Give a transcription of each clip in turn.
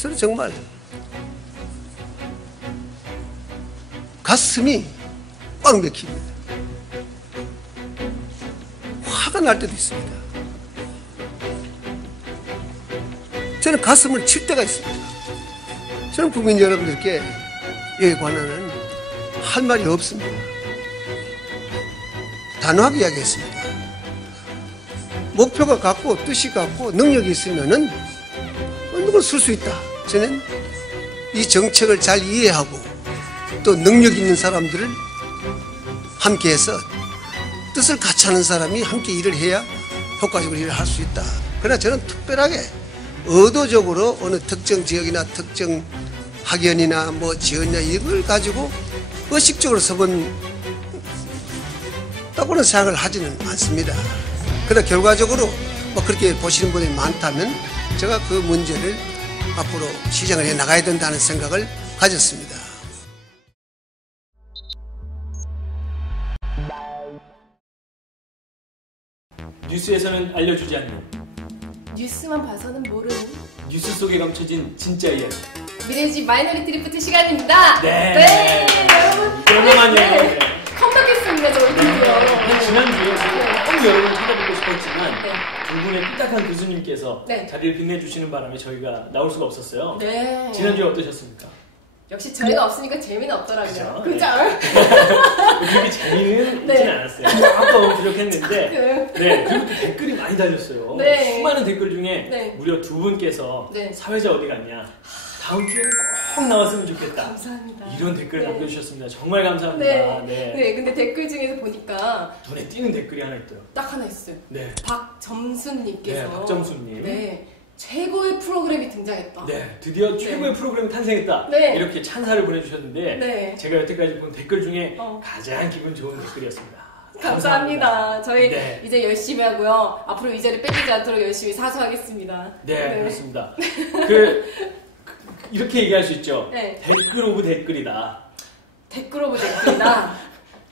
저는 정말 가슴이 꽉 막힙니다. 화가 날 때도 있습니다. 저는 가슴을 칠 때가 있습니다. 저는 국민 여러분들께 여기 관한은 할 말이 없습니다. 단호하게 이야기했습니다. 목표가 같고 뜻이 같고 능력이 있으면은 어느 걸 쓸 수 있다. 저는 이 정책을 잘 이해하고 또 능력 있는 사람들을 함께해서 뜻을 같이 하는 사람이 함께 일을 해야 효과적으로 일을 할 수 있다. 그러나 저는 특별하게 의도적으로 어느 특정 지역이나 특정 학연이나 뭐 지연이나 이걸 가지고 의식적으로 써본다고는 생각을 하지는 않습니다. 그러나 결과적으로 뭐 그렇게 보시는 분이 많다면 제가 그 문제를 앞으로 시정을 해 나가야 된다는 생각을 가졌습니다. 뉴스에서는 알려주지 않는, 뉴스만 봐서는 모르는 뉴스 속에 감춰진 진짜 이야기. 미래집 마이너리티 리포트 시간입니다. 네, 여러분. 오랜만이에요. 컴백했습니다, 저희 드디어. 지난주에 꼭 여러분 찾아뵙고 싶었지만 네. 두 분의 삐딱한 교수님께서 네. 자리를 빛내주시는 바람에 저희가 나올 수가 없었어요. 네. 지난주에 어떠셨습니까? 역시 저희가 없으니까 재미는 없더라고요. 그죠? 그죠? 그렇게 재미는 네. 있지는 않았어요. 조금 부족했는데 네. 그리고 또 댓글이 많이 달렸어요. 네. 수많은 댓글 중에 네. 무려 두 분께서 네. 사회자 어디 갔냐, 다음 주에는 꼭 나왔으면 좋겠다, 감사합니다. 이런 댓글을 네. 남겨주셨습니다. 정말 감사합니다. 네. 네. 네, 근데 댓글 중에서 보니까 눈에 띄는 댓글이 하나 있더라고요. 딱 하나 있어요. 네. 박점순님께서. 네, 박점수님. 네. 최고의 프로그램이 등장했다. 네, 드디어 최고의 프로그램이 탄생했다. 네. 이렇게 찬사를 보내주셨는데 네. 제가 여태까지 본 댓글 중에 어. 가장 기분 좋은 댓글이었습니다. 감사합니다. 저희 네. 이제 열심히 하고요. 앞으로 이 자리 뺏기지 않도록 열심히 사수하겠습니다. 네, 네. 그렇습니다. 이렇게 얘기할 수 있죠. 네. 댓글 오브 댓글이다. 댓글 오브 댓글이다.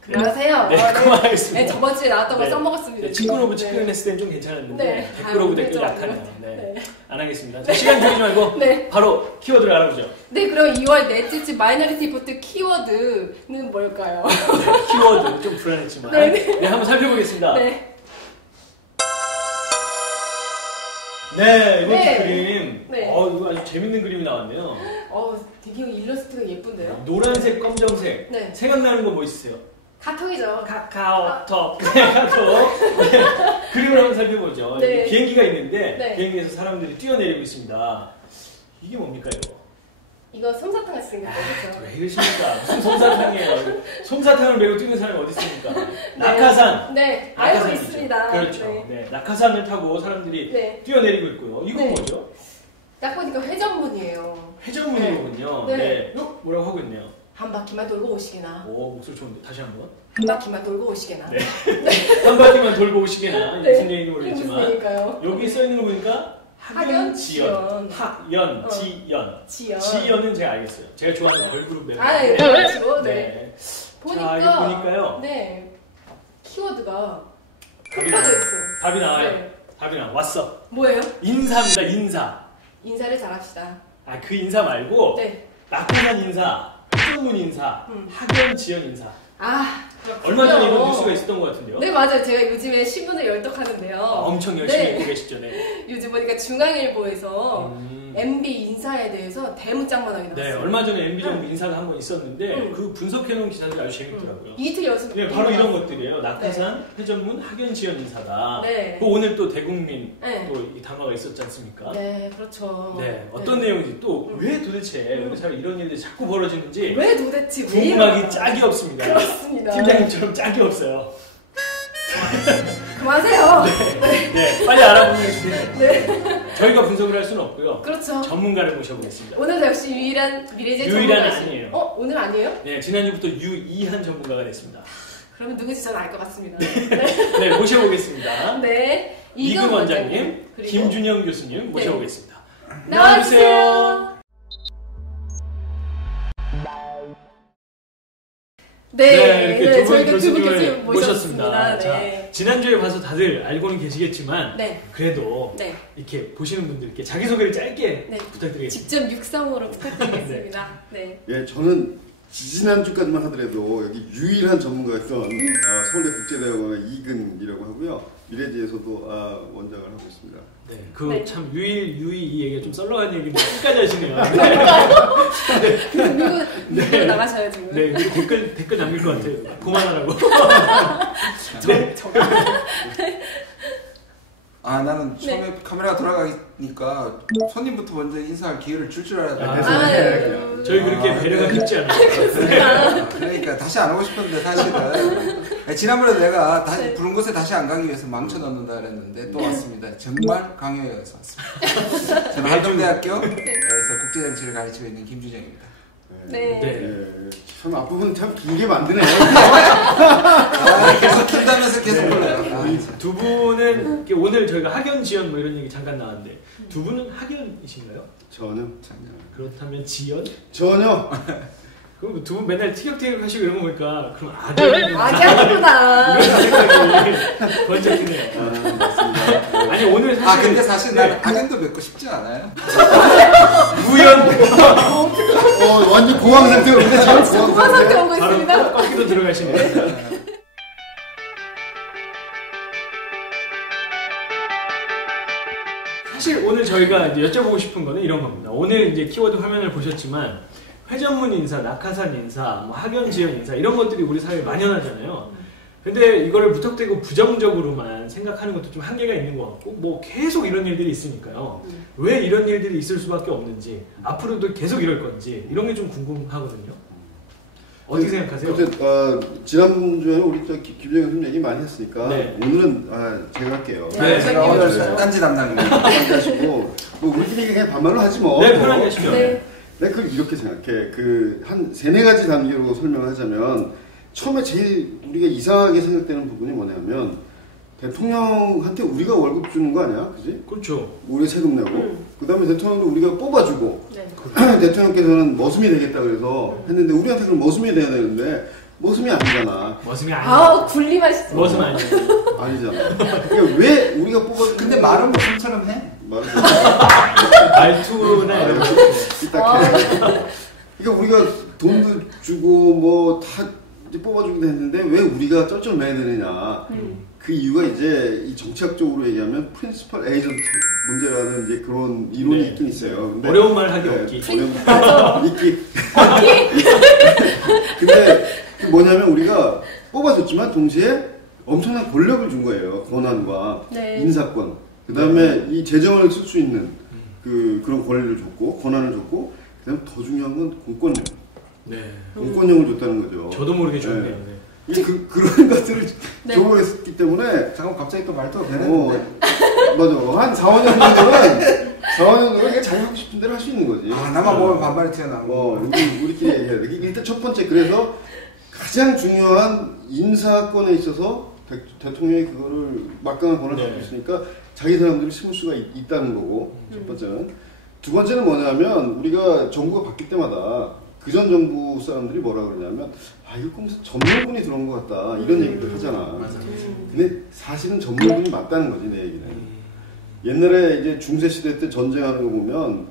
그만하세요. 네, 그만하겠습니다. 네, 저번 주에 나왔던 걸 네. 써먹었습니다. 네, 친구 오브 네. 치킨 했을 때는 좀 괜찮았는데 네. 댓글 오브 아유, 댓글 그렇죠. 약하네요. 네. 네. 안 하겠습니다. 자, 시간 들이지 말고 네. 바로 키워드를 알아보죠. 네, 그럼 2월 넷째 주 마이너리티 리포트 키워드는 뭘까요? 네, 키워드 좀 불안했지만 네, 네, 네. 한번 살펴보겠습니다. 네. 네, 이번 네. 그림. 네. 이거 아주 재밌는 그림이 나왔네요. 되게 일러스트가 예쁜데요? 노란색, 검정색. 네. 생각나는 거 뭐 있으세요? 카톡이죠. 카카오톡. 네, 카톡. 네. 그림을 한번 살펴보죠. 네. 비행기가 있는데 네. 비행기에서 사람들이 뛰어내리고 있습니다. 이게 뭡니까 이거? 이거 솜사탕 같이 생겼죠, 그렇죠? 왜 이러십니까? 무슨 솜사탕이에요? 솜사탕을 메고 뛰는 사람이 어디 있습니까? 낙하산. 네, 알고 낙하산이죠. 있습니다. 그렇죠. 네. 네, 낙하산을 타고 사람들이 네. 뛰어내리고 있고요. 이건 네. 뭐죠? 딱 보니까 회전문이에요. 회전문이군요. 네. 네. 뭐라고 하고 있네요. 한 바퀴만 돌고 오시게나. 오, 목소리 좋은데 다시 한번. 한 바퀴만 돌고 오시게나. 네. 한 바퀴만 돌고 오시게나. 네. 무슨 얘기인지 무슨 모르겠지만 얘기일까요? 여기 써 있는 거 보니까 학연, 지연. 학연, 지연. 지연. 지연은 제가 알겠어요. 제가 좋아하는 걸그룹 멤버. 네, 그렇죠. 네. 네. 보니까. 자, 이거 보니까요. 네. 키워드가 답이 흩어져 나와요. 있어. 답이 나와요. 네. 답이 나와. 왔어. 뭐예요? 인사입니다. 인사. 인사를 잘합시다. 아, 그 인사 말고 네. 낙하산 인사, 회전문 인사, 학연, 지연 인사. 아. 얼마 전에 그렇군요. 이런 뉴스가 있었던 것 같은데요. 네, 맞아요. 제가 요즘에 신문을 열독하는데요. 엄청 열심히 네. 읽고 계시죠. 네. 요즘 보니까 중앙일보에서 MB 인사에 대해서 대문짝만하게 나왔어요. 네, 얼마 전에 MB 정부 인사가 한 번 있었는데 음. 그 분석해놓은 기사들이 아주 재밌더라고요. 이틀 연속. 네, 바로 이런 것들이에요. 낙하산, 회전문, 학연, 지연 인사다. 네. 그 오늘 또 대국민 네. 또 이 단어가 있었지 않습니까? 네, 그렇죠. 네, 어떤 내용인지 또 왜 도대체 우리 사회 이런 일들이 자꾸 벌어지는지 왜 도대체 왜 궁금하기 이럴까? 짝이 없습니다. 그렇습니다. 팀장님처럼 짝이 없어요. 그만하세요. 네, 빨리 알아보는 게 좋겠네요. 네. 저희가 분석을 할 수는 없고요. 그렇죠. 전문가를 모셔보겠습니다. 오늘도 역시 유일한 미래제 유일한 전문가. 아니에요. 오늘 아니에요? 네, 지난주부터 유이한 전문가가 됐습니다. 그러면 누군지 저는 알 것 같습니다. 네, 모셔보겠습니다. 네. 이금 원장님, 그리고 김준영 교수님 모셔보겠습니다. 나와주세요. 이렇게 두 분 저희가 두 분 교수님을 교수님 모셨습니다. 네. 자, 지난주에 봐서 다들 알고는 계시겠지만 네. 그래도 네. 이렇게 보시는 분들께 자기소개를 짧게 네. 부탁드리겠습니다. 직접 육성으로 부탁드리겠습니다. 네. 예, 저는 지난주까지만 하더라도 여기 유일한 전문가였던 서울대 국제대학원의 이근이라고 하고요. 미래지에서도 원장을 하고 있습니다. 네, 네. 그 참 유이 이 얘기가 좀 썰렁한 얘기인데 끝까지 하시네요. 미국 나가셔요 지금. 네, 우리 댓글 남길 것 같아요. 그만하라고. 네. 나는 처음에 카메라가 돌아가니까 손님부터 먼저 인사할 기회를 줄 알았는데 저희 그렇게 배려가 깊지 않아요. 그러니까 다시 안 하고 싶었는데 사실은 지난번에 내가 다시 부른 곳에 다시 안 가기 위해서 망쳐 넣는다 그랬는데 또 왔습니다. 정말 강요해서 왔습니다. 저는 한동대학교에서 국제정치를 가르치고 있는 김주정입니다. 네. 참 앞부분 참 길게 만드네요. 계속 킨다면서 계속 불러요. 두 분은 오늘 저희가 학연 지연 뭐 이런 얘기 잠깐 나왔는데 두 분은 학연이신가요? 전혀. 그렇다면 지연? 전혀. 그럼 두 분 맨날 티격태격 하시고 이런 거 보니까 그럼 악연이구나. 이런 생각이 번쩍 드네요. 맞습니다. 아니 오늘 사실 근데 사실 난 악연도 맺고 싶지 않아요. 무연 완전 공황 상태로 근데 저는 공황 상태 오고 바로 있습니다. 꺾기도 들어가시네요. 사실 오늘 저희가 이제 여쭤보고 싶은 거는 이런 겁니다. 오늘 이제 키워드 화면을 보셨지만 회전문 인사, 낙하산 인사, 뭐 학연 지연 인사 이런 것들이 우리 사회에 만연하잖아요. 근데 이거를 무턱대고 부정적으로만 생각하는 것도 좀 한계가 있는 것 같고 뭐 계속 이런 일들이 있으니까요. 왜 이런 일들이 있을 수밖에 없는지 앞으로도 계속 이럴 건지 이런 게 좀 궁금하거든요. 어떻게 생각하세요? 지난주에는 우리 김정현 선생님 얘기 많이 했으니까 네. 오늘은 제가 할게요. 네, 제가 오늘 딴지 담당입니다. 하시고 뭐 우리끼리 그냥 반말로 하지 뭐. 네, 편하게 하시죠. 네. 내가 그걸 이렇게 생각해. 한 3-4가지 단계로 설명을 하자면 처음에 제일 우리가 이상하게 생각되는 부분이 뭐냐면 대통령한테 우리가 월급 주는 거 아니야? 그지? 그렇죠. 우리 세금 내고 그 다음에 대통령도 우리가 뽑아주고 네. 대통령께서는 머슴이 되겠다 그래서 했는데 우리한테 그럼 머슴이 돼야 되는데 머슴이 아니잖아. 머슴이 아니에요. 굴림하시죠. 머슴 아니에요. 아니잖아. 그러니까 왜 우리가 뽑아주고 근데 말은 무슨처럼 해? 말투나 이런 거. 그러니까 우리가 돈도 주고 뭐 다 뽑아주기도 했는데 왜 우리가 쩔쩔매야 되느냐. 그 이유가 이제 이 정치학적으로 얘기하면 프린시펄 에이전트 문제라는 이제 그런 이론이 네. 있긴 있어요. 근데 어려운 말 하기 없기. 맞아. 있기. 근데 그 뭐냐면 우리가 뽑아줬지만 동시에 엄청난 권력을 준 거예요. 권한과 네. 인사권. 그 다음에 이 재정을 쓸 수 있는 그런 권리를 줬고 권한을 줬고 그 다음에 더 중요한 건 공권력. 네. 공권력을 줬다는 거죠. 저도 모르게 줬네요. 네. 이 그런 것들을 네. 줘버렸기 때문에 잠깐 갑자기 또 말투가 변했는데. 맞아. 한 4-5년 정도는 4-5년 정도는 자기 하고 싶은 대로 할 수 있는 거지. 나만 보면 반발이 튀어나오고. 우리끼리 얘기해야 돼. 일단 첫 번째 그래서 가장 중요한 인사권에 있어서 대통령이 그거를 막강한 권한을 갖고 있으니까 자기 사람들을 심을 수가 있다는 거고 첫 번째는. 두 번째는 뭐냐면 우리가 정부가 바뀔 때마다 그전 정부 사람들이 뭐라 그러냐면 이거 꿈에서 전문군이 들어온 것 같다 이런 얘기를 하잖아. 근데 사실은 전문군이 맞다는 거지 내 얘기는. 옛날에 이제 중세 시대 때 전쟁하는 거 보면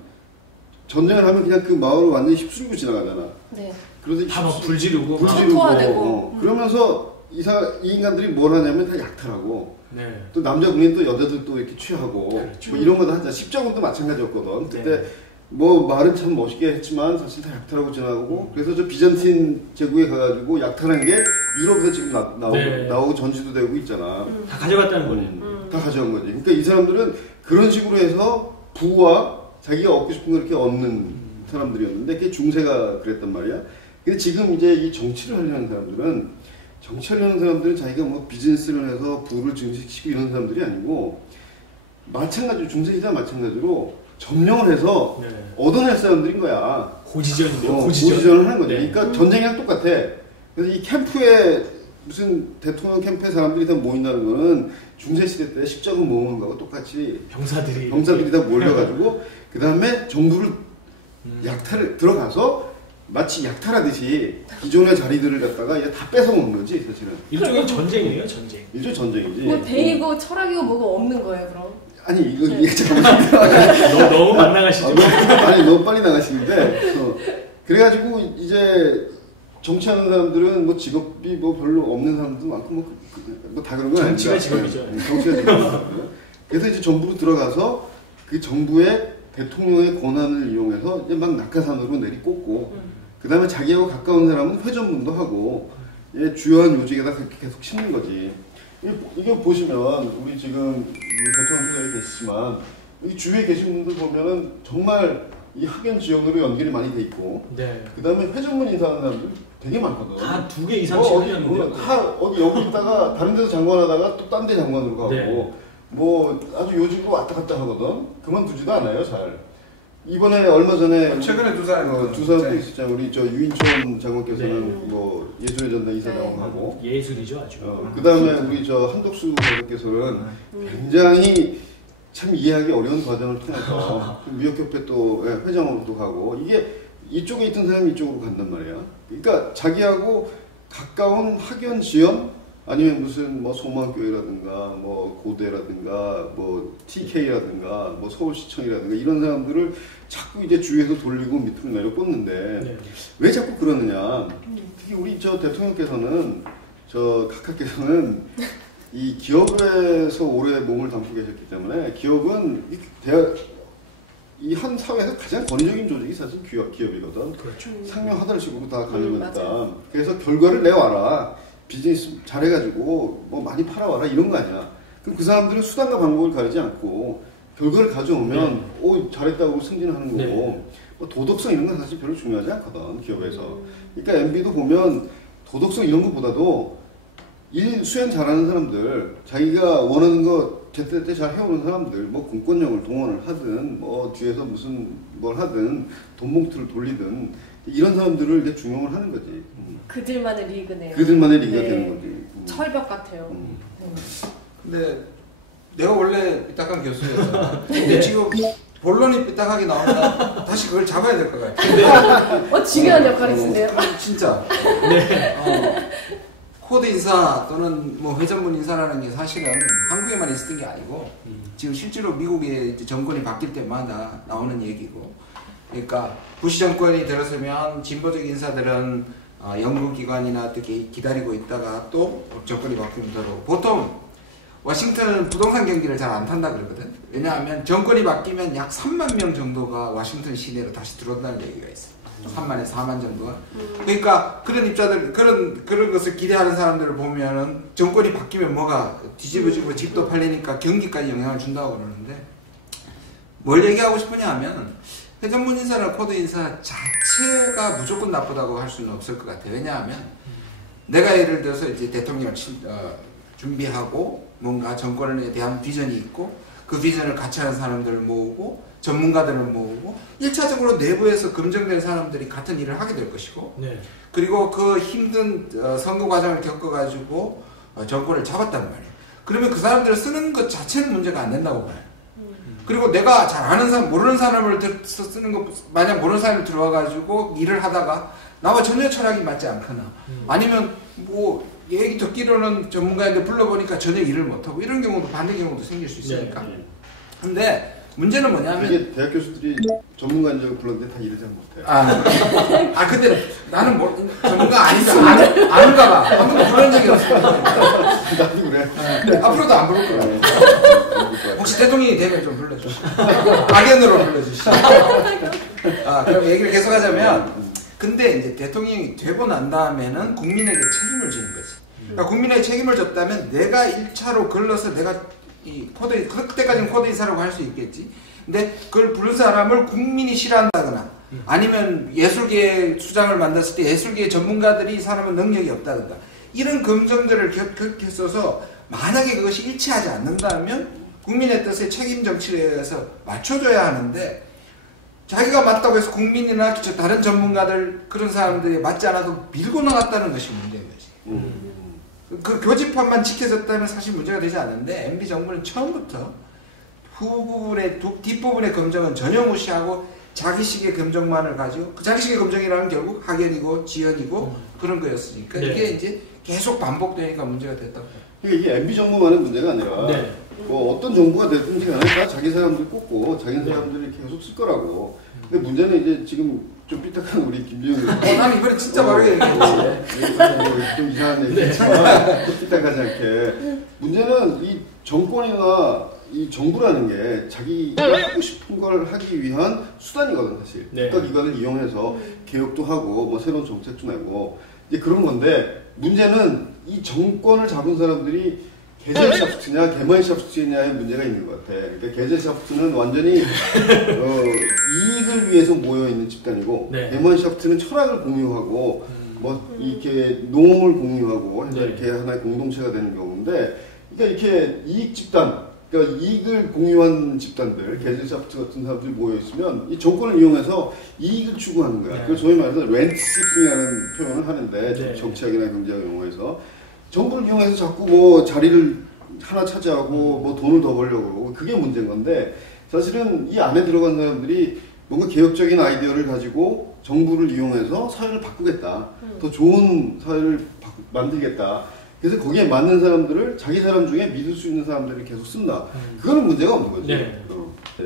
전쟁을 하면 그냥 그 마을을 완전히 휩쓸고 지나가잖아. 네. 그래서 다막 불지르고. 소화되고. 그러면서 이 인간들이 뭘 하냐면 다 약탈하고 네. 또 남자군인 또 여자들 또 이렇게 취하고 그렇죠. 뭐 이런 거도 하자. 십자군도 마찬가지였거든. 그때 네. 뭐 말은 참 멋있게 했지만 사실 다 약탈하고 지나가고 그래서 저 비잔틴 제국에 가가지고 약탈한 게 유럽에서 지금 나오고 전시도 되고 있잖아. 다 가져갔다는 거네. 다 가져간 거지. 그러니까 이 사람들은 그런 식으로 해서 부와 자기가 얻고 싶은 걸 이렇게 얻는 사람들이었는데 그게 중세가 그랬단 말이야. 근데 지금 이제 이 정치를 하려는 사람들은 자기가 뭐 비즈니스를 해서 부를 증식시키고 이런 사람들이 아니고 마찬가지로 중세시대와 마찬가지로 점령을 해서 네. 얻어낼 사람들인 거야. 고지전인데요. 고지전을 하는 거지. 네. 그러니까 전쟁이랑 똑같아. 그래서 이 캠프에 무슨 대통령 캠프에 사람들이 다 모인다는 거는 중세시대 때 십자군 모으는 거하고 똑같이 병사들이 다 몰려가지고 그 다음에 정부를 약탈을 들어가서 마치 약탈하듯이 기존의 자리들을 갖다가 이제 다 뺏어먹는 거지 사실은. 일종의 전쟁이에요, 전쟁. 일종 전쟁이지. 뭐 대이고 철학이고 뭐가 없는 거예요, 그럼? 아니 이게 잠깐만. 너무 막 나가시죠. 아니 너무 빨리 나가시는데. 그래가지고 이제 정치하는 사람들은 뭐 직업이 뭐 별로 없는 사람도 많고 뭐 다 그런 건 아니죠. 정치가 직업이죠. 정치가 직업이죠. 그래서 이제 정부로 들어가서 그 정부의 대통령의 권한을 이용해서 이제 막 낙하산으로 내리꽂고, 그 다음에 자기하고 가까운 사람은 회전문도 하고, 예, 주요한 요직에다 그렇게 계속 심는 거지. 이게 보시면 우리 지금 대통령 여기 계시지만 이 주위에 계신 분들 보면은 정말 이 학연 지원으로 연결이 많이 돼 있고, 네. 그 다음에 회전문 인사하는 사람들 되게 많거든. 다 2개 이상씩 하셨는데요. 어디 여기 있다가 다른 데서 장관하다가 또 딴 데 장관으로 가고, 네. 뭐 아주 요직으로 왔다 갔다 하거든. 그만두지도 않아요, 잘. 이번에 얼마 전에 최근에 두 사람 두 사람도 있었잖아요. 우리 저 유인촌 장관께서는 뭐 예술의 전당 이사장을 하고, 예술이죠, 아주. 그 다음에 우리 저 한덕수 대표께서는 굉장히 참 이해하기 어려운 과정을 통해서 무역협회 또 회장으로도 가고, 이게 이쪽에 있던 사람이 이쪽으로 간단 말이야. 그러니까 자기하고 가까운 학연 지연 아니면 무슨 뭐 소망교회라든가 뭐 고대라든가 뭐 TK라든가 뭐 서울시청이라든가 이런 사람들을 자꾸 이제 주위에서 돌리고 밑으로 내려 꽂는데, 네. 왜 자꾸 그러느냐. 특히 우리 저 대통령께서는, 저 각하께서는 이 기업에서 오래 몸을 담고 계셨기 때문에, 기업은 이 한 사회에서 가장 권위적인 조직이 사실 기업이거든. 그렇죠. 상명하달 식으로 다 가는 거니까. 맞아요. 그래서 결과를 내와라. 비즈니스 잘해가지고 뭐 많이 팔아와라 이런 거 아니야. 그럼 그 사람들은 수단과 방법을 가리지 않고 결과를 가져오면 오 잘했다고 승진하는 거고, 네. 뭐 도덕성 이런 건 사실 별로 중요하지 않거든, 기업에서. 그러니까 MB도 보면 도덕성 이런 것보다도 일 수행 잘하는 사람들, 자기가 원하는 거 제때제때 잘 해오는 사람들, 뭐 공권력을 동원을 하든 뭐 뒤에서 무슨 뭘 하든 돈 봉투를 돌리든 이런 사람들을 이제 중용을 하는 거지. 그들만의 리그네요. 그들만의 리그가 네. 되는 거지. 철벽 같아요. 근데 내가 원래 삐딱한 교수였잖아. 근데 지금 본론이 삐딱하게 나오면 다시 그걸 잡아야 될 것 같아. 중요한 역할이신데요. 진짜. 네. 코드 인사 또는 뭐 회전문 인사라는 게 사실은 한국에만 있었던 게 아니고 지금 실제로 미국의 이제 정권이 바뀔 때마다 나오는 얘기고, 그러니까 부시 정권이 들어서면 진보적 인사들은 연구기관이나 어떻게 기다리고 있다가 또 정권이 바뀌면 들어오고, 보통 워싱턴은 부동산 경기를 잘 안 탄다 그러거든. 왜냐하면 정권이 바뀌면 약 3만 명 정도가 워싱턴 시내로 다시 들어온다는 얘기가 있어. 3만에서 4만 정도가. 그러니까 그런 입자들, 그런 것을 기대하는 사람들을 보면은 정권이 바뀌면 뭐가 뒤집어지고 집도 팔리니까 경기까지 영향을 준다고 그러는데, 뭘 얘기하고 싶으냐 하면 회전문 인사나 코드 인사 자체가 무조건 나쁘다고 할 수는 없을 것 같아요. 왜냐하면 내가 예를 들어서 이제 대통령을 준비하고 뭔가 정권에 대한 비전이 있고, 그 비전을 같이 하는 사람들을 모으고 전문가들을 모으고 1차적으로 내부에서 검증된 사람들이 같은 일을 하게 될 것이고, 네. 그리고 그 힘든 선거 과정을 겪어가지고 정권을 잡았단 말이에요. 그러면 그 사람들을 쓰는 것 자체는 문제가 안 된다고 봐요. 그리고 내가 잘 아는 사람, 모르는 사람을 쓰는 거, 만약 모르는 사람이 들어와가지고 일을 하다가 나와 전혀 철학이 맞지 않거나, 아니면 뭐 얘기 듣기로는 전문가인데 불러보니까 전혀 일을 못하고, 이런 경우도 반대 경우도 생길 수 있으니까. 네. 근데 문제는 뭐냐면, 이게 대학 교수들이 전문가인 줄 불렀는데 다 일을 잘 못해. 근데 나는 전문가 아니까 아는가 봐. 한 번도 부른 적이 없어. 나도 그래. 앞으로도 안 부를 거야. 혹시 대통령이 되면 좀 불러줘. 악연으로 불러주시죠. 그럼 얘기를 계속하자면, 근데 이제 대통령이 되고 난 다음에는 국민에게 책임을 지는 거지. 그러니까 국민에게 책임을 졌다면 내가 1차로 걸러서 내가 이 코드, 그때까지는 코드 인사라고 할 수 있겠지. 근데 그걸 부른 사람을 국민이 싫어한다거나, 아니면 예술계 수장을 만났을 때 예술계 전문가들이 이 사람은 능력이 없다든가, 이런 검증들을 겪었어서 만약에 그것이 일치하지 않는다면 국민의 뜻에 책임 정치에 의해서 맞춰줘야 하는데, 자기가 맞다고 해서 국민이나 다른 전문가들, 그런 사람들이 맞지 않아도 밀고 나갔다는 것이 문제인 거지. 그 교집합만 지켜졌다면 사실 문제가 되지 않는데, MB 정부는 처음부터 뒷부분의 검증은 전혀 무시하고 자기식의 검정만을 가지고 그 자기식의 검정이라는 결국 학연이고 지연이고 그런 거였으니까 네. 이게 이제 계속 반복되니까 문제가 됐다고. 이게 MB 정부만의 문제가 아니라 네. 뭐 어떤 정부가 됐든 간에 다 자기 사람들 꼽고 자기 사람들이 계속 쓸 거라고. 근데 문제는 이제 지금 좀 삐딱한 우리 김지영 난 이번에 진짜 바르게 얘기했지. 좀 이상한 얘기지만 삐딱하지 않게 문제는 이 정권이나 이 정부라는 게 자기가 하고 싶은 걸 하기 위한 수단이거든 사실. 네. 국가기관을 이용해서 개혁도 하고 뭐 새로운 정책도 내고 이제 그런 건데 문제는 이 정권을 잡은 사람들이 게젤샤프트냐 게만샤프트냐의 문제가 있는 것 같아. 그러니까 게젤샤프트는 완전히 이익을 위해서 모여 있는 집단이고 네. 게만샤프트는 철학을 공유하고 뭐 이렇게 농업을 공유하고 해서 네. 이렇게 하나의 공동체가 되는 경우인데, 그러니까 이렇게 이익 집단, 그러니까 이익을 공유한 집단들, 게젤샤프트 같은 사람들이 모여 있으면 이 정권을 이용해서 이익을 추구하는 거야. 네. 그래서 소위 말해서 렌트 시킹이라는 표현을 하는데 네. 정치학이나 경제학 용어에서 정부를 이용해서 자꾸 뭐 자리를 하나 차지하고 뭐 돈을 더 벌려고 그러고 그게 문제인 건데, 사실은 이 안에 들어간 사람들이 뭔가 개혁적인 아이디어를 가지고 정부를 이용해서 사회를 바꾸겠다, 더 좋은 사회를 만들겠다, 그래서 거기에 맞는 사람들을 자기 사람 중에 믿을 수 있는 사람들을 계속 쓴다. 그거는 문제가 없는 거지. 네. 네.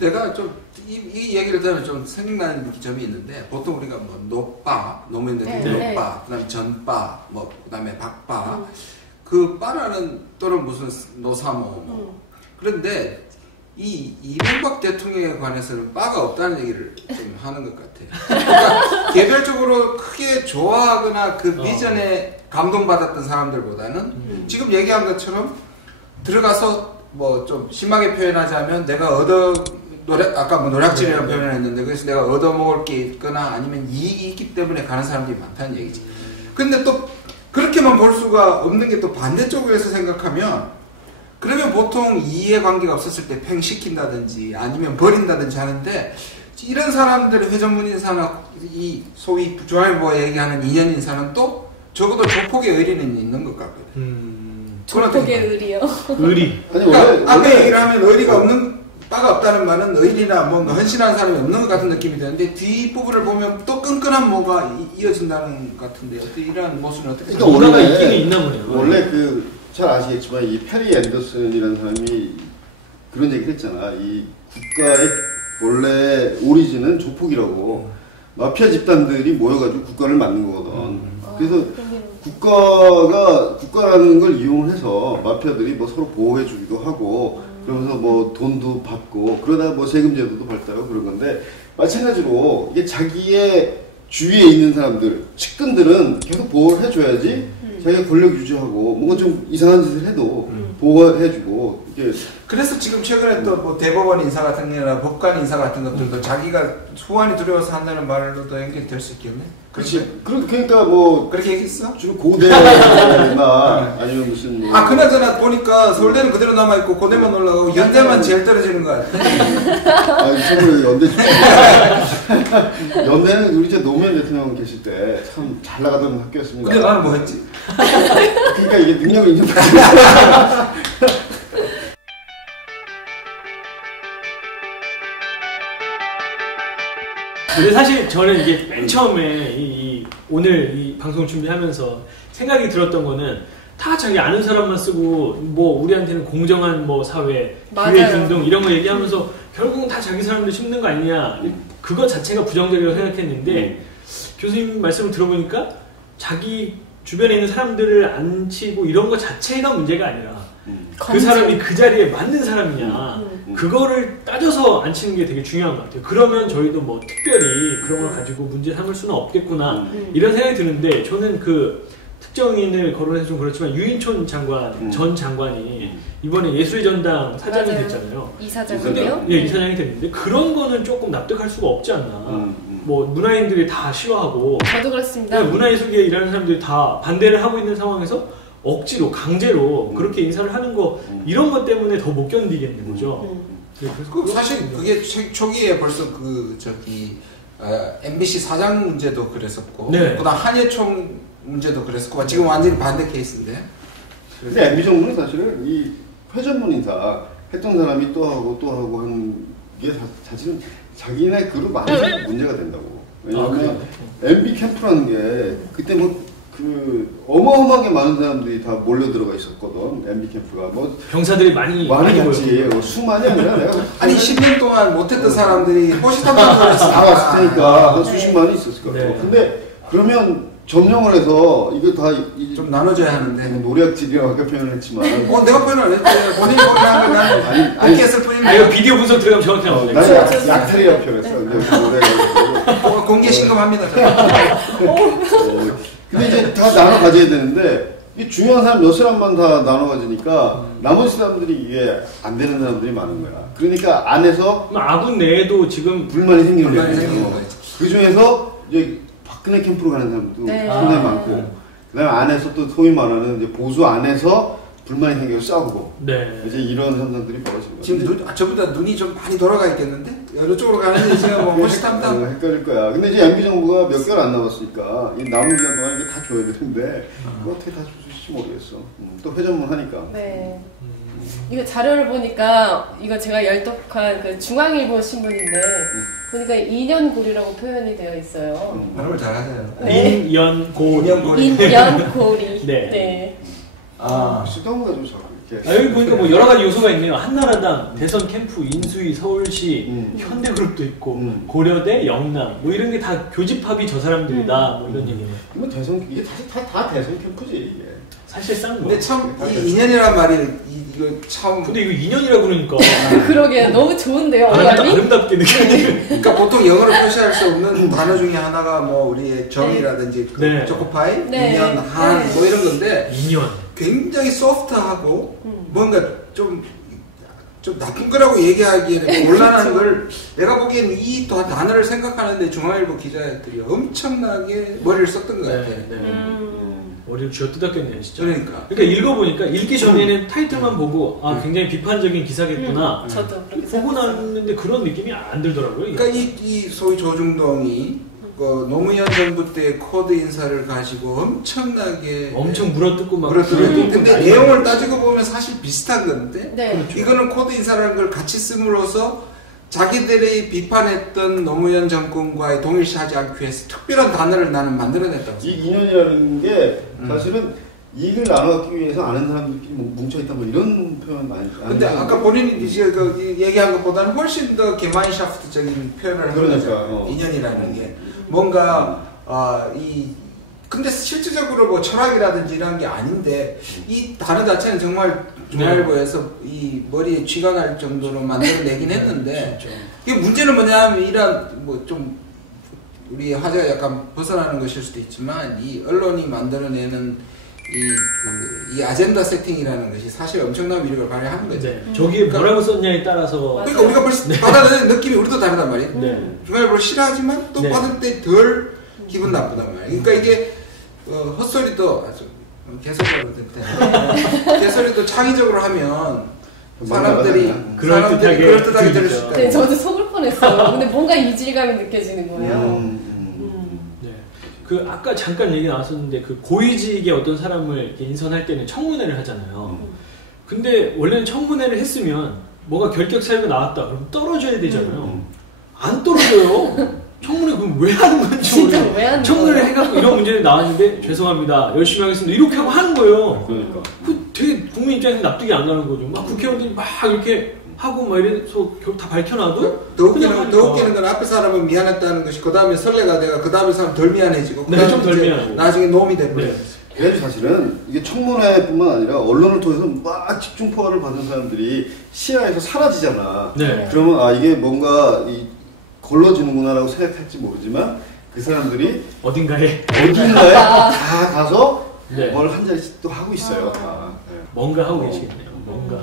내가 좀 이 얘기를 들으면 좀 생각나는 점이 있는데, 보통 우리가 뭐 노빠, 노무현들이 네. 노빠, 그다음에 전빠, 뭐 그다음에 박빠, 그 빠라는 또는 무슨 노사모, 뭐. 그런데 이 이명박 대통령에 관해서는 빠가 없다는 얘기를 좀 하는 것 같아. 그러니까 개별적으로 크게 좋아하거나 그 비전에 감동받았던 사람들보다는 지금 얘기한 것처럼 들어가서 뭐 좀 심하게 표현하자면 내가 아까 뭐 노략질이라는 표현을 했는데, 그래서 내가 얻어먹을 게 있거나 아니면 이익이 있기 때문에 가는 사람들이 많다는 얘기지. 근데 또 그렇게만 볼 수가 없는 게 또 반대쪽에서 생각하면, 그러면 보통 이해관계가 없었을 때 팽시킨다든지 아니면 버린다든지 하는데, 이런 사람들의 회전문 인사나 이 소위 중앙일보가 얘기하는 2년 인사는 또 적어도 조폭의 의리는 있는 것 같거든. 조폭의 의리요. 의리. 아니 그러니까 아까 얘기를 하면 의리가 없는, 빠가 없다는 말은 의리나 뭐 헌신하는 사람이 없는 것 같은 느낌이 드는데, 뒷부분을 보면 또 끈끈한 뭐가 이어진다는 것 같은데, 어떻게 이런 모습은 어떻게 그러니까 뭔가가 원래- 있기는 있나 보네요. 원래 잘 아시겠지만 이 페리 앤더슨이라는 사람이 그런 얘기를 했잖아. 이 국가의 원래 오리진은 조폭이라고, 마피아 집단들이 모여가지고 국가를 만든 거거든. 그래서 국가라는 걸 이용해서 마피아들이 뭐 서로 보호해주기도 하고, 그러면서 뭐 돈도 받고, 그러다 뭐 세금제도도 발달하고 그런 건데, 마찬가지로 이게 자기의 주위에 있는 사람들, 측근들은 계속 보호를 해줘야지 자기가 권력 유지하고 뭔가 좀 이상한 짓을 해도 보호해주고, 이게 그래서 지금 최근에 또 뭐 대법원 인사 같은 게나 법관 인사 같은 것들도 자기가 후환이 두려워서 한다는 말로도 연결이 될 수 있겠네. 그렇지. 그러니까 뭐 그렇게 얘기했어? 주로 고대나 아니면 무슨 뭐 그나저나 보니까 서울대는 그대로 남아있고 고대만 올라가고 연대만 제일 떨어지는 것 같아. 참고로 연대 연대는 우리 이제 노무현 대통령 계실 때 참 잘 나가던 학교였습니다. 근데 나는 뭐 했지? 그러니까 이게 능력을 인정받는 근데 사실 저는 이게 맨 처음에 오늘 이 방송 준비하면서 생각이 들었던 거는, 다 자기 아는 사람만 쓰고 뭐 우리한테는 공정한 뭐 사회, 기회 맞아요. 균등 이런 거 얘기하면서 결국은 다 자기 사람들 심는 거 아니냐, 그거 자체가 부정적이라고 생각했는데 교수님 말씀을 들어보니까 자기 주변에 있는 사람들을 안 치고 이런 거 자체가 문제가 아니라 그 사람이 그 자리에 맞는 사람이냐, 그거를 따져서 안 치는 게 되게 중요한 것 같아요. 그러면 저희도 뭐 특별히 그런 걸 가지고 문제 삼을 수는 없겠구나 이런 생각이 드는데, 저는 그 특정인을 거론해서 좀 그렇지만 유인촌 장관, 전 장관이 이번에 예술의 전당 사장이 맞아요. 됐잖아요. 이사장인데요? 예, 이사장이 됐는데 그런 거는 조금 납득할 수가 없지 않나. 뭐 문화인들이 다 싫어하고, 저도 그렇습니다. 문화예술계에 일하는 사람들이 다 반대를 하고 있는 상황에서 억지로 강제로 그렇게 인사를 하는 거, 이런 것 때문에 더 못 견디겠는 거죠. 예, 그래서 사실 그게 초기에 벌써 MBC 사장 문제도 그랬었고, 네. 그다음 한예총 문제도 그랬었고, 지금 완전히 반대 케이스인데. 근데 MB 정부는 사실은 이 회전문 인사 했던 사람이 또 하고 또 하고 하는 게 사실은 자기네 그룹 많이 문제가 된다고. 왜냐하면 MB 캠프라는 게 그때 뭐 그 어마어마하게 많은 사람들이 다 몰려 들어가 있었거든. MB 캠프가 뭐 병사들이 많이 갔지. 뭐 수만이 아니라 내가 아니 10년 동안 못했던 사람들이 호시탐탐 나왔을 테니까 한 수십만이 있었을 것 같아요. 네. 근데 그러면 점령을 해서 이거 다 좀 나눠줘야 하는데. 노략질이라고 아까 표현을 했지만 내가 표현을 안 했지. 본인이 표현한 건 나는 아니, 했을 뿐인데. 아 이거 비디오 분석 들어가면 정확히 나오네. 나는 약탈이라고 표현했어. 근데 공개 신금합니다. 근데 이제 다 나눠 가져야 되는데 이 중요한 사람 몇 사람만 다 나눠 가지니까 나머지 사람들이 이게 안 되는 사람들이 많은 거야. 그러니까 안에서 그럼 아군 내에도 지금 불만이 생기는 불만이 생기는 거예요. 거지. 그 중에서 이제 박근혜 캠프로 가는 사람도 네. 상당히 많고, 그다음에 안에서 또 소위 말하는 이제 보수 안에서 불만이 생겨서 싸우고, 네. 이제 이런 현상들이 벌어지는 거예요. 지금 저보다 눈이 좀 많이 돌아가 있겠는데? 어느 쪽으로 가는지 지금 뭐 호시탐탐. 헷갈릴 거야. 근데 이제 MB 정부가 몇 개월 안 남았으니까 이 남은 기간 동안 이게 다 줘야 되는데 그거 어떻게 다 줄지 모르겠어. 또 회전문 하니까. 네. 이거 자료를 보니까 이거 제가 열독한 그 중앙일보 신문인데 보니까 인연고리라고 표현이 되어 있어요. 발음을 잘하세요. 네. 인연고리. 인연고리. 네. 네. 쓰던 거 가지고 자꾸 이렇게. 여기 보니까 뭐 여러 가지 요소가 있네요. 한나라당, 대선 캠프, 인수위, 서울시, 음. 현대그룹도 있고, 음. 고려대, 영남, 뭐 이런 게 다 교집합이 저 사람들이다, 뭐 이런 얘기네요. 이건 대선 이게 다 대선 캠프지 이게. 사실상 뭐. 근데 참 이 인연이란 말이 이거 참. 근데 이거 인연이라고 그러니까. 그러게 너무 좋은데요, 어감이? 아름답게 느껴지는. 그러니까 보통 영어로 표시할 수 없는 단어 중에 하나가 뭐 우리의 정이라든지 그 네. 초코파이, 네. 인연, 한, 네. 뭐 이런 건데 인연. 굉장히 소프트하고 뭔가 좀 나쁜 거라고 얘기하기에는 곤란한 걸 내가 보기에는 이 단어를 생각하는데 중앙일보 기자들이 엄청나게 머리를 썼던 것 같아요. 머리를 쥐어뜯었겠네요, 진짜. 그러니까. 읽어보니까 읽기 전에는 타이틀만 보고 아 굉장히 비판적인 기사겠구나. 저도 그렇게 보고 생각했어요. 났는데 그런 느낌이 안 들더라고요. 이게. 그러니까 이 소위 조중동이 노무현 정부 때 코드 인사를 가지고 엄청나게 엄청 물어뜯고 막. 물어뜯고 근데 난리 내용을 났어요. 따지고 보면 사실 비슷한 건데 네. 이거는 코드 인사라는 걸 같이 씀으로써 자기들이 비판했던 노무현 정권과의 동일시하지 않기 위해서 특별한 단어를 나는 만들어냈다고 이 인연이라는 게 사실은 이익을 나눠갖기 위해서 아는 사람들끼리 뭉쳐있다 뭐 이런 표현 많이. 근데 아까 본인이 이제 얘기한 것보다는 훨씬 더 게마인샤프트적인 표현을 하는 거죠. 인연이라는 게 뭔가 근데 실질적으로 뭐 철학이라든지 이런 게 아닌데 이 단어 자체는 정말 중앙일보에서 이 머리에 쥐가 날 정도로 만들어내긴 했는데 이게 문제는 뭐냐면 이런 뭐 좀 우리 화제가 약간 벗어나는 것일 수도 있지만 이 언론이 만들어내는 이 아젠다 세팅이라는 것이 사실 엄청난 위력을 발휘하는 거죠. 네. 저기에 뭐라고 썼냐에 따라서. 그러니까 우리가 벌써 받아들이는 느낌이 우리도 다르단 말이에요. 네. 중앙일보를 싫어하지만 또 네. 받을 때 덜 기분 나쁘단 말이에요. 그러니까 이게 헛소리도 개소리로 됐대. 개소리도 창의적으로 하면 사람들이 그럴듯하게 들을 수 있다. 네, 저도 속을 뻔했어요. 근데 뭔가 이질감이 느껴지는 거예요. 네. 그 아까 잠깐 얘기 나왔었는데 그 고위직의 어떤 사람을 이렇게 인선할 때는 청문회를 하잖아요. 근데 원래는 청문회를 했으면 뭐가 결격 사유가 나왔다 그럼 떨어져야 되잖아요. 안 떨어져요. 청문회 그럼 왜 하는 건지 진짜 모르겠어요. 왜 하는 청문회를 거예요? 해갖고 이런 문제는 나왔는데 죄송합니다 열심히 하겠습니다 이렇게 하고 하는 거예요. 그러니까. 그 되게 국민 입장에서 납득이 안 가는 거죠. 막 국회의원들이 막 이렇게 하고 막 이래서 결국 다 밝혀놔도 더 웃기는 건 앞에 사람은 미안했다는 것이 그 다음에 설레가 내가 그 다음에 사람 덜 미안해지고 네, 좀덜 미안하고. 나중에 놈이 돼버려요. 네. 그래서 사실은 이게 청문회뿐만 아니라 언론을 통해서 막 집중 포화를 받는 사람들이 시야에서 사라지잖아. 네. 그러면 이게 뭔가 걸러지는구나라고 생각할지 모르지만 그 사람들이 어딘가에 어딘가에 다 가서 네. 뭘 한 자리씩 또 하고 있어요. 다. 네. 뭔가 하고 계시겠네요. 뭔가.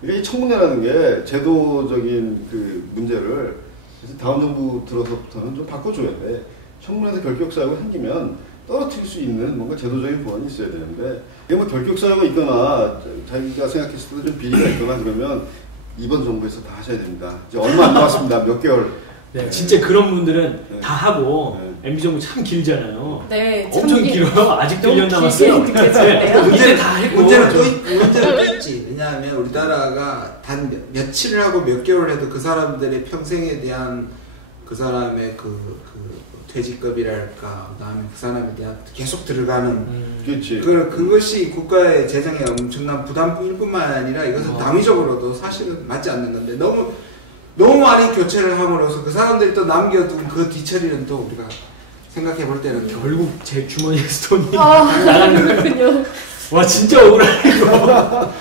그러니까 이 청문회라는 게 제도적인 그 문제를 다음 정부 들어서부터는 좀 바꿔줘야 돼. 청문회에서 결격 사유가 생기면 떨어뜨릴 수 있는 뭔가 제도적인 보완이 있어야 되는데 이게 뭐 결격 사유가 있거나 자기가 생각했을 때 좀 비리가 있거나 그러면 이번 정부에서 다 하셔야 됩니다. 이제 얼마 안 남았습니다. 몇 개월. 네, 진짜 그런 분들은 네. 다 하고 네. MB 정부 참 길잖아요. 네, 엄청 길어요. 아직도 1년 남았어요. 길게 느껴지는데요? 이제 다 했고. 문제는 또 있지. 왜냐하면 우리나라가 단 며칠을 하고 몇 개월을 해도 그 사람들의 평생에 대한 그 사람의 그 퇴직급이랄까, 그다음에 그 사람에 대한 계속 들어가는 그렇지. 그것이 국가의 재정에 엄청난 부담일 뿐만 아니라 이것은 당위적으로도 사실은 맞지 않는 건데 너무 많이 교체를 함으로써 그 사람들이 또 남겨둔 그 뒤처리는 또 우리가 생각해 볼 때는 결국 제 주머니에서 돈이 아, 나가는 그렇군요. 와 진짜 억울하네 이거.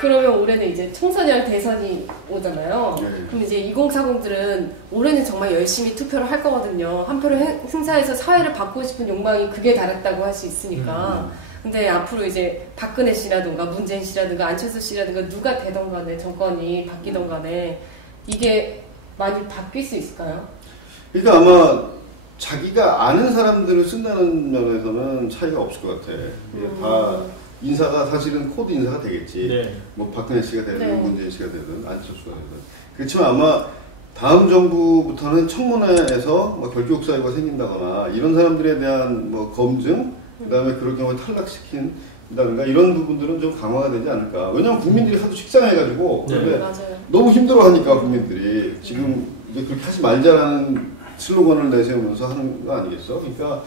그러면 올해는 이제 총선이랑 대선이 오잖아요. 네. 그럼 이제 2040들은 올해는 정말 열심히 투표를 할 거거든요. 한 표를 행사해서 사회를 바꾸고 싶은 욕망이 극에 달했다고 할 수 있으니까. 근데 앞으로 이제 박근혜 씨라든가 문재인 씨라든가 안철수 씨라든가 누가 되던 간에 정권이 바뀌던 간에 이게 많이 바뀔 수 있을까요? 그러니까 아마 자기가 아는 사람들을 쓴다는 면에서는 차이가 없을 것 같아. 이게 다 인사가 사실은 코드 인사가 되겠지. 네. 뭐 박근혜 씨가 되든 네. 문재인 씨가 되든 안철수가 되든. 그렇지만 아마 다음 정부부터는 청문회에서 뭐 결격 사유가 생긴다거나 이런 사람들에 대한 뭐 검증, 그다음에 그럴 경우에 탈락시킨다든가 이런 부분들은 좀 강화가 되지 않을까. 왜냐하면 국민들이 하도 식상해가지고 네. 근데 맞아요. 너무 힘들어하니까 국민들이 지금 이제 그렇게 하지 말자라는 슬로건을 내세우면서 하는 거 아니겠어? 그러니까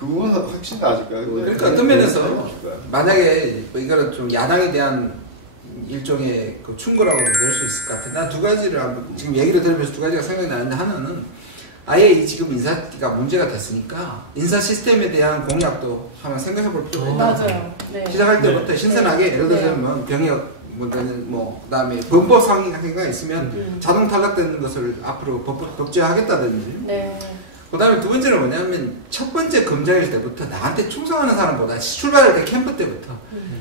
그 부분은 확실히 나아질 거야. 그러니까 어떤 면에서 만약에 뭐 이거는 좀 야당에 대한 일종의 그 충고라고 될 수 있을 것 같아. 난 두 가지를 지금 얘기를 들으면서 두 가지가 생각이 나는데, 하나는 아예 이 지금 인사가 문제가 됐으니까 인사 시스템에 대한 공약도 한번 생각해 볼 필요가 있다. 맞아요. 네. 시작할 때부터 네. 신선하게 예를 들어서 네. 뭐 병역 뭐 그다음에 범법 상위 같은 거 있으면 자동 탈락되는 것을 앞으로 법제화하겠다든지. 네. 그 다음에 두 번째는 뭐냐면 첫 번째 검증일 때부터 나한테 충성하는 사람보다 출발할 때 캠프 때부터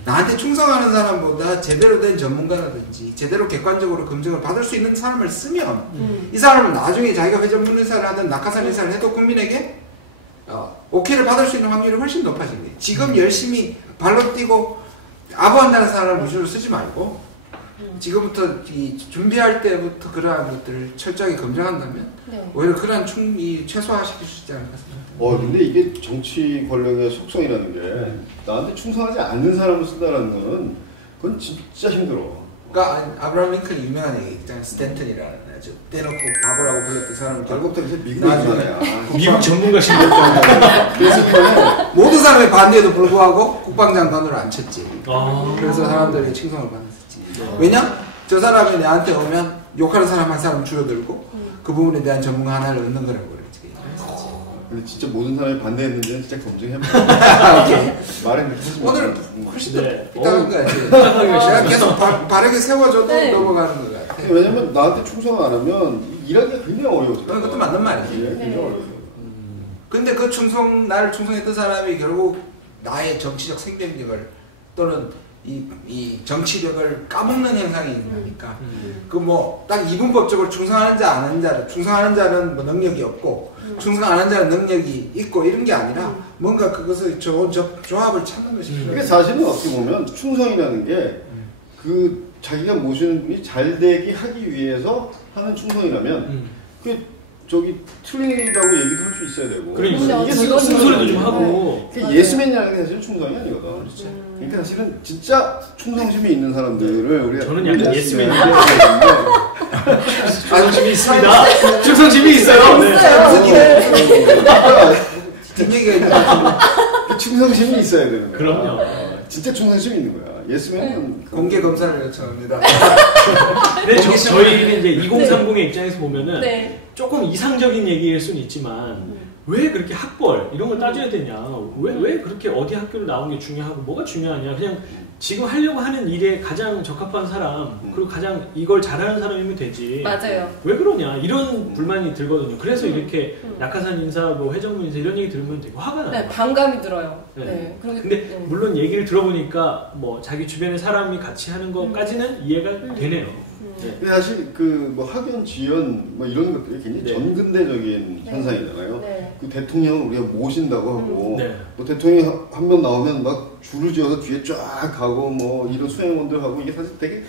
나한테 충성하는 사람보다 제대로 된 전문가라든지 제대로 객관적으로 검증을 받을 수 있는 사람을 쓰면 이 사람은 나중에 자기가 회전문 인사를 하든 낙하산 인사를 해도 국민에게 오케이를 받을 수 있는 확률이 훨씬 높아진 거예요. 지금 열심히 발로 뛰고 아부한다는 사람을 무시로 쓰지 말고 지금부터 준비할 때부터 그러한 것들을 철저하게 검증한다면 네. 오히려 그러한 최소화시킬 수 있지 않을까 생각합니다. 근데 이게 정치 권력의 속성이라는 게 나한테 충성하지 않는 사람을 쓴다는 거는 그건 진짜 힘들어. 그러니까 아브라함 링컨이 유명한 얘기 있잖아요. 스탠턴이라는 아주 대놓고 바보라고 불렸던 사람은 결국 결국부터 이제 미국의 인사야. 미국 전문가신 것 같아요. 그래서 모든 사람의 반대에도 불구하고 국방장관으로 안 쳤지. 아. 그래서 사람들이 칭송을 받았었지. 왜냐? 저 사람이 내한테 오면 욕하는 사람 한 사람 줄어들고 그 부분에 대한 전문가 하나를 얻는 거라고 그랬지. 근데 진짜 모든 사람이 반대했는지는 진짜 검증해봐. 오케이. 말은 그렇게 하지 마. 오늘 훨씬 더 네. 삐딱한 거지. 삐딱하게 내가 계속 바르게 세워줘도 네. 넘어가는 것 같아. 왜냐면 나한테 충성 안 하면 일하기가 굉장히 어려워. 그것도 맞는 말이지. 예, 굉장히 네. 어려워. 근데 그 나를 충성했던 사람이 결국 나의 정치적 생명력을 또는 이 정치력을 까먹는 현상이 일어나니까 그 뭐 딱 이분법적으로 충성하는 자 안 하는 자를 충성하는 자는 뭐 능력이 없고 충성 안 하는 자는 능력이 있고 이런 게 아니라 뭔가 그것을 좋은 조합을 찾는 것이 필요해요. 그러니까 사실은 어떻게 보면 충성이라는 게 그 자기가 모시는 분이 잘 되게 하기 위해서 하는 충성이라면 그 저기 틀리다고 얘기도 할 수 있어야 되고. 그러니까 이게 쓴소리도 좀 하고. 그 예스맨이라는 게 사실은 충성이 아니거든. 그러니까 사실은 진짜 충성심이 있는 사람들을 우리가 저는 약간 예스맨인데. 자존심이 있습니다. 충성심이 있어요. 네. 뒷얘기가 있는 것 같은데 그 충성심이 있어야 되는 거야. 그럼요. 진짜 충성심이 있는 거야. 예스맨은 공개 검사를 요청합니다. 근데 저희는 이제 2030의 입장에서 보면은 네. 조금 이상적인 얘기일 수는 있지만 왜 그렇게 학벌 이런 걸 따져야 되냐? 왜 그렇게 어디 학교를 나온 게 중요하고 뭐가 중요하냐? 그냥 지금 하려고 하는 일에 가장 적합한 사람 그리고 가장 이걸 잘하는 사람이면 되지. 맞아요. 왜 그러냐? 이런 불만이 들거든요. 그래서 이렇게 낙하산 인사, 뭐 회전문 인사 이런 얘기 들으면 되게 화가 나요. 네, 반감이 들어요. 네. 네. 그리고 근데 물론 얘기를 들어보니까 뭐 자기 주변의 사람이 같이 하는 것까지는 이해가 되네요. 네. 근데 사실 그 뭐 학연 지연 뭐 이런 것들이 굉장히 네. 전근대적인 네. 현상이잖아요. 네. 그 대통령을 우리가 모신다고 하고 네. 뭐 대통령이 한 명 나오면 막 줄을 지어서 뒤에 쫙 가고 뭐 이런 수행원들 하고 이게 사실 되게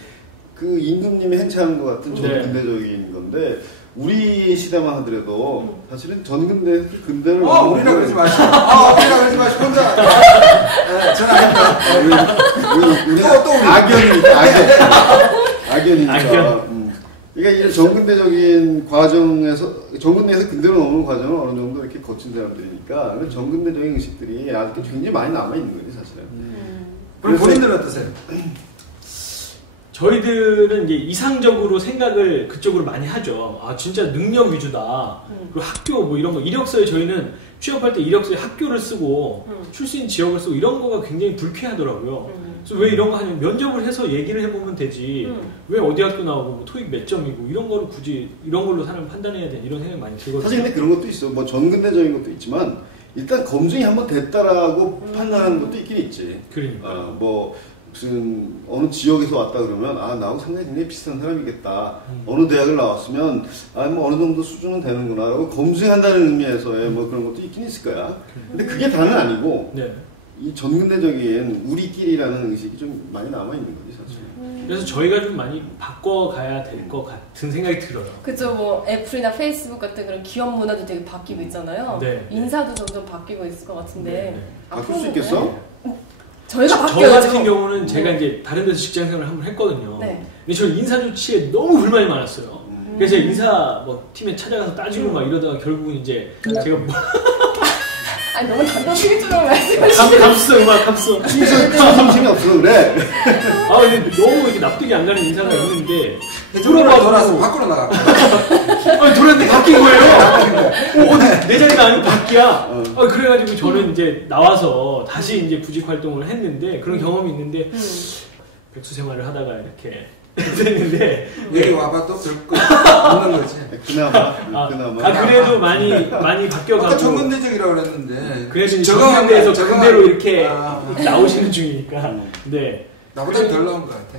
그 임금님이 행차하는 것 같은 네. 전근대적인 건데 우리 시대만 하더라도 사실은 전근대 근대를 우리라 그러지 마시고. 우리라 그러지 마시고 혼자. 저는 아닙니다. 또 우리. 악연이니까 악연이니까. 악연. 그러니까 이런 전근대적인 과정에서 전근대에서 근대로 넘는 과정을 어느 정도 이렇게 거친 사람들이니까 그런 전근대적인 의식들이 아직도 굉장히 많이 남아 있는 거지 사실은. 그럼 본인들은 어떠세요? 저희들은 이제 이상적으로 생각을 그쪽으로 많이 하죠. 아 진짜 능력 위주다. 그리고 학교 뭐 이런 거 이력서에 저희는 취업할 때 이력서에 학교를 쓰고 출신 지역을 쓰고 이런 거가 굉장히 불쾌하더라고요. 그래서 왜 이런 거 하냐면 면접을 해서 얘기를 해보면 되지. 왜 어디 학교 나오고 뭐 토익 몇 점이고 이런 거를 굳이 이런 걸로 사람 판단해야 되나 이런 생각이 많이 들거든요. 사실 근데 그런 것도 있어. 뭐 전근대적인 것도 있지만 일단 검증이 한번 됐다라고 판단하는 것도 있긴 있지. 그러니까. 뭐 무슨 어느 지역에서 왔다 그러면 나하고 상당히 굉장히 비슷한 사람이겠다. 어느 대학을 나왔으면 뭐 어느 정도 수준은 되는구나라고 검증한다는 의미에서의 뭐 그런 것도 있긴 있을 거야. 근데 그게 다는 아니고 네. 이 전근대적인 우리끼리라는 의식이 좀 많이 남아 있는 거지 사실. 그래서 저희가 좀 많이 바꿔가야 될 것 같은 생각이 들어요. 그죠, 뭐 애플이나 페이스북 같은 그런 기업 문화도 되게 바뀌고 있잖아요. 네. 인사도 점점 바뀌고 있을 것 같은데. 네. 바꿀 수 있겠어? 저희가 저 바뀌어야죠. 같은 경우는 제가 이제 다른 데서 직장 생활을 한번 했거든요. 네. 근데 저 인사 조치에 너무 불만이 많았어요. 그래서 제가 인사 뭐 팀에 찾아가서 따지고 막 이러다가 결국은 이제 제가 뭐 아니 너무 단도직입적으로 말씀하시는. 감수성. 정신이 없어 그래. 근데 너무 이렇게 납득이 안 가는 인사가 있는데 물어봐 돌아서 밖으로 나가. 돌았는데 바뀐 거예요. 어디 내 자리가 아니고 바뀌야. 그래가지고 저는 이제 나와서 다시 이제 구직 활동을 했는데 그런 경험이 있는데 백수 생활을 하다가 이렇게 됐는데 여기 와봐 또 들고 없는 거지. 그나마. 그래도 많이 바뀌어가고. 아까 전근대적이라고 그랬는데. 그래도 정근대에서 그대로 이렇게 나오시는 중이니까. 네. 나보다 덜 나온 것 같아.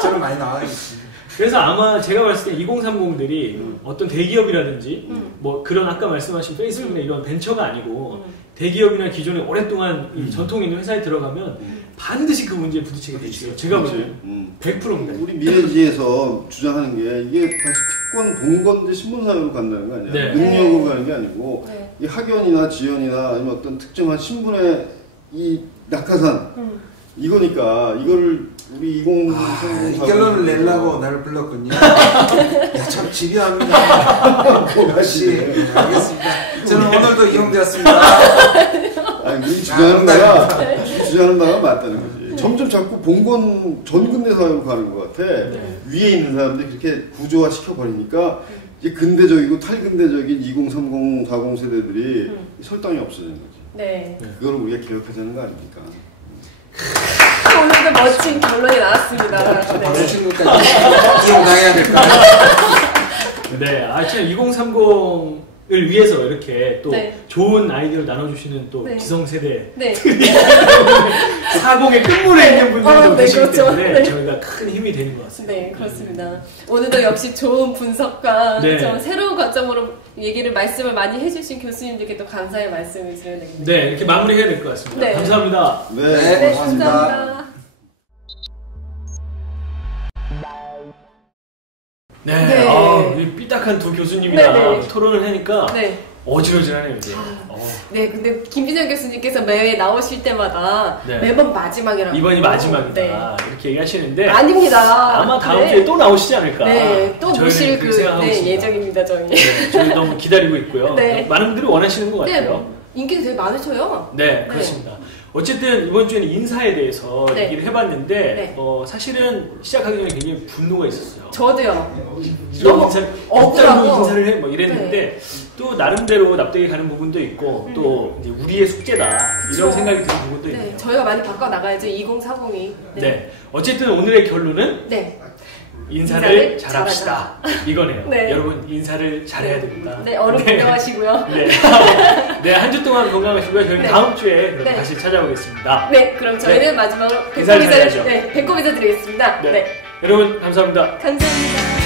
저는 많이 나와야겠지. 그래서 아마 제가 봤을 때 2030들이 어떤 대기업이라든지 뭐 그런 아까 말씀하신 페이스북이나 이런 벤처가 아니고 대기업이나 기존에 오랫동안 이 전통 있는 회사에 들어가면 반드시 그 문제에 부딪히게 되죠. 제가 보기에는 100%입니다. 우리 미래지에서 주장하는 게 이게 다시 특권 본건제 신분사회로 간다는 거 아니야? 네. 능력으로 가는 게 아니고 네. 이 학연이나 지연이나 아니면 어떤 특정한 신분의 이 낙하산 이거니까 이거를 우리 2030 이 결론을 내려고 나를 불렀군요. 야, 참 집요합니다. 역시 알겠습니다. 저는 오늘도 이용되었습니다. 우리 주장하는 바가 맞다는 거지. 점점 자꾸 본건 전근대 사회로 가는 것 같아. 위에 있는 사람들이 그렇게 구조화 시켜버리니까 이제 근대적이고 탈근대적인 2030, 40 세대들이 설당이 없어지는 거지. 네. 그걸 우리가 기억하자는 거 아닙니까? 오늘도 멋진 결론이 나왔습니다. 방송 친구까지 이용당해야 될까요? 네, 참 2030을 위해서 이렇게 또 네. 좋은 아이디어를 나눠주시는 또 네. 기성세대 네. 40의 끝물에 있는 분들도 네, 계시기 그렇죠. 때문에 네. 저희가 큰 힘이 되는 것 같습니다. 네, 그렇습니다. 오늘도 역시 좋은 분석과 네. 좀 새로운 관점으로 말씀을 많이 해주신 교수님들께 또 감사의 말씀을 드려야 되겠네요. 네, 이렇게 마무리해야 될 것 같습니다. 네. 감사합니다. 네, 감사합니다. 네, 네. 이 삐딱한 두 교수님이랑 네, 네. 토론을 하니까 네. 어지러지하네요, 이제. 네, 근데 김진영 교수님께서 매회 나오실 때마다 네. 매번 마지막이라고. 이번이 마지막이다. 네. 이렇게 얘기하시는데. 아닙니다. 아마 다음 네. 주에 또 나오시지 않을까. 네, 또 저희는 모실 그렇게 생각하고 있습니다. 예정입니다, 저희. 네, 저희 너무 기다리고 있고요. 네. 많은 분들이 원하시는 것 네, 같아요. 인기도 되게 많으셔요. 네, 그렇습니다. 어쨌든 이번 주에는 인사에 대해서 네. 얘기를 해봤는데 네. 사실은 시작하기 전에 굉장히 분노가 있었어요. 저도요. 이런 너무 인사를 억울하고. 억울하고 인사를 해 뭐 이랬는데 또 나름대로 납득이 가는 부분도 있고 또 이제 우리의 숙제다 이런 그쵸. 생각이 드는 부분도 네, 있네요. 저희가 많이 바꿔 나가야죠. 2040이. 네. 어쨌든 오늘의 결론은 네. 인사를 잘합시다. 이거네요. 네. 여러분 인사를 잘해야 됩니다. 네, 얼음 건강하시고요. 네. 네, 한 주 동안 건강하시고요. 저희는 네. 다음 주에 그럼 네. 다시 찾아오겠습니다. 네, 그럼 저희는 네. 마지막으로 인사를 잘해야죠. 배꼽 인사 드리겠습니다. 네. 네. 여러분 감사합니다. 감사합니다.